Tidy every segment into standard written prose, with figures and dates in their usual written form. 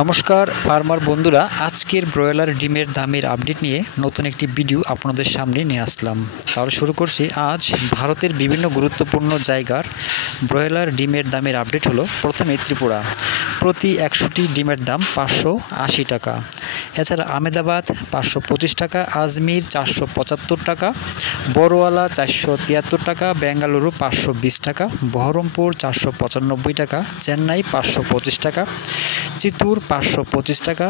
নমস্কার ফার্মার বন্ধুরা, আজকের ব্রয়লার ডিমের দামের আপডেট নিয়ে নতুন একটি ভিডিও আপনাদের সামনে নিয়ে আসলাম। তাহলে শুরু করছি। আজ ভারতের বিভিন্ন গুরুত্বপূর্ণ জায়গার ব্রয়লার ডিমের দামের আপডেট হলো। প্রথমে ত্রিপুরা, প্রতি 100টি ডিমের দাম 580 টাকা। এছাড়া আহমেদাবাদ 525 টাকা, আজমির 475 টাকা, বড়ওয়ালা 473 টাকা, বেঙ্গালুরু 520 টাকা, বহরমপুর 495 টাকা, চেন্নাই 525 টাকা, চিত্তুর 525 টাকা,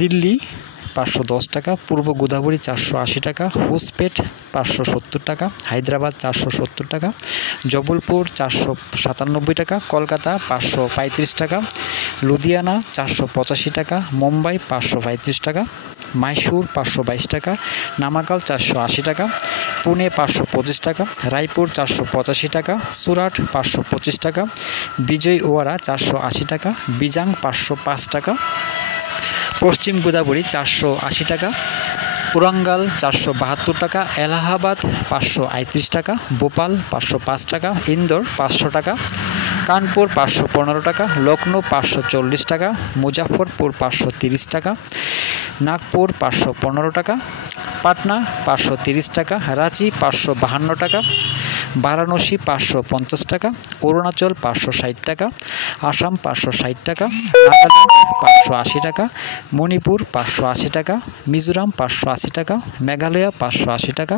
দিল্লি 510 টাকা, পূর্ব গোদাবরী 480 টাকা, হোসপেট 570 টাকা, হায়দ্রাবাদ 470 টাকা, জবলপুর 497 টাকা, কলকাতা 535 টাকা, লুধিয়ানা 485 টাকা, মুম্বাই 535 টাকা, মাইসুর 522 টাকা, নামাকাল 480 টাকা, পুনে 525 টাকা, রায়পুর 485 টাকা, সুরাট 525 টাকা, বিজয়ওয়াড়া 480 টাকা, বিজাং 505 টাকা, পশ্চিম গোদাবরী 480 টাকা, ওরাঙ্গাল 472 টাকা, এলাহাবাদ 538 টাকা, ভোপাল 505 টাকা, ইন্দোর 500 টাকা, কানপুর 515 টাকা, লখনৌ 540 টাকা, মুজাফরপুর 530 টাকা, নাগপুর 515 টাকা, পাটনা 530 টাকা, রাঁচি 552 টাকা, বারাণসী 550 টাকা, অরুণাচল 560 টাকা, আসাম 560 টাকা, নাগাল্যান্ড 580 টাকা, মণিপুর 580 টাকা, মিজোরাম 580 টাকা, মেঘালয় 580 টাকা,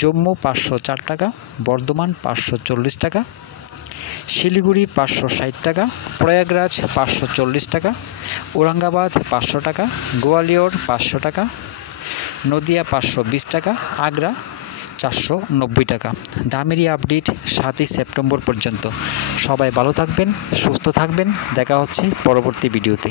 জম্মু 504 টাকা, বর্ধমান 540 টাকা, শিলিগুড়ি 560 টাকা, প্রয়াগরাজ 540 টাকা, ঔরঙ্গাবাদ 500 টাকা, গোয়ালিয়র 500 টাকা, নদিয়া 520 টাকা, আগ্রা 490 টাকা। দামেরই আপডেট 7ই সেপ্টেম্বর পর্যন্ত। সবাই ভালো থাকবেন, সুস্থ থাকবেন। দেখা হচ্ছে পরবর্তী ভিডিওতে।